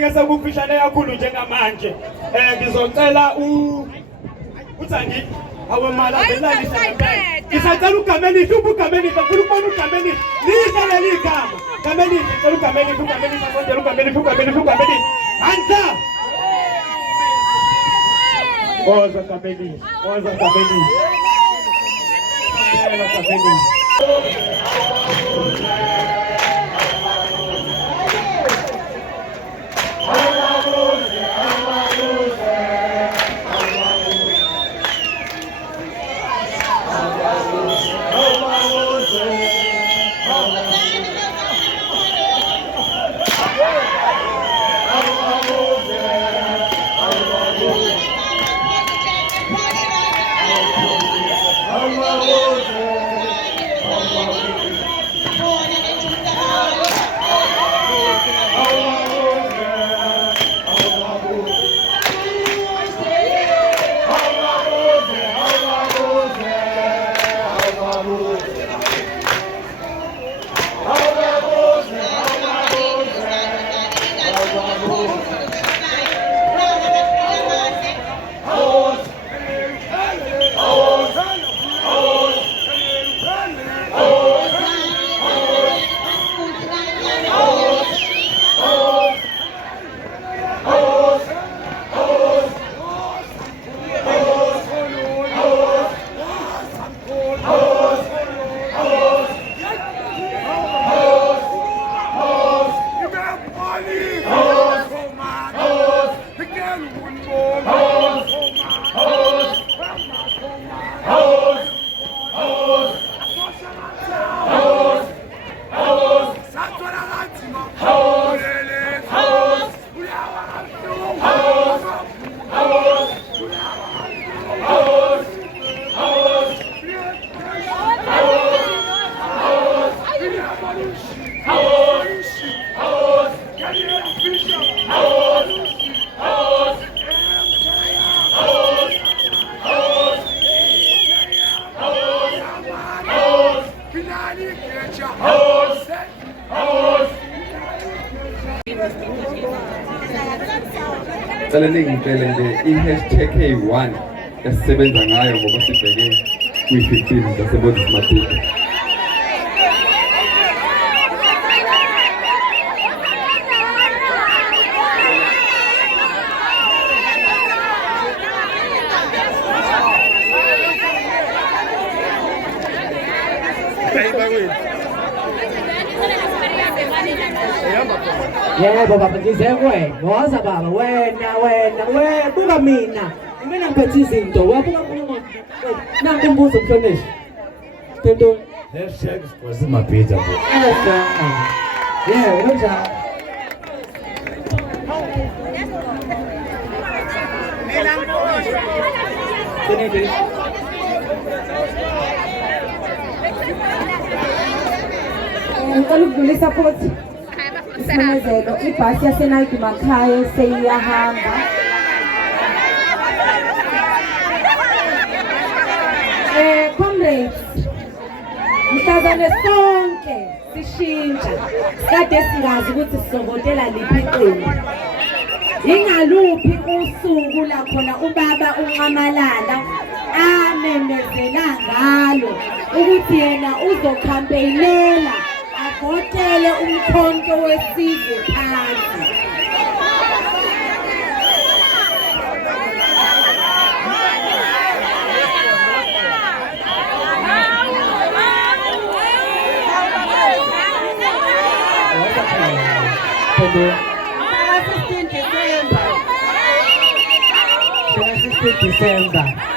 ngesakufishane kakhulu njengamanje ngizocela uThandi awemala belalisha ngisacela uGamenisi uGamenisi ngifuna ukubona uGamenisi lisha leli igama Gamenisi ngicela uGamenisi ngondela uGamenisi anta Oza Gamenisi i-hashtag K1 esisebenza ngayo ngoba sibheke kwi-15 zasebodis Mathida. Yebo baba ngize kuwena woza baba wena buka mina ngiphethe izinto wabuka umuntu nanku umbuzo mhlonishwa Tento hashtag Squazi Mathida bo yeah unjani ngicela ukudlulisa futhi isinezelo ibhasi yaseNayithi Makhaya seyiyahamba comrades mhlazane sonke sishintsha kade singazi ukuthi sizovotela liphi iqembu ingaluphi usuku la khona ubaba uNcamalala amemezela ngalo ukuthi yena uzokhampeyinela avotele umkhonto wesizwe phansi December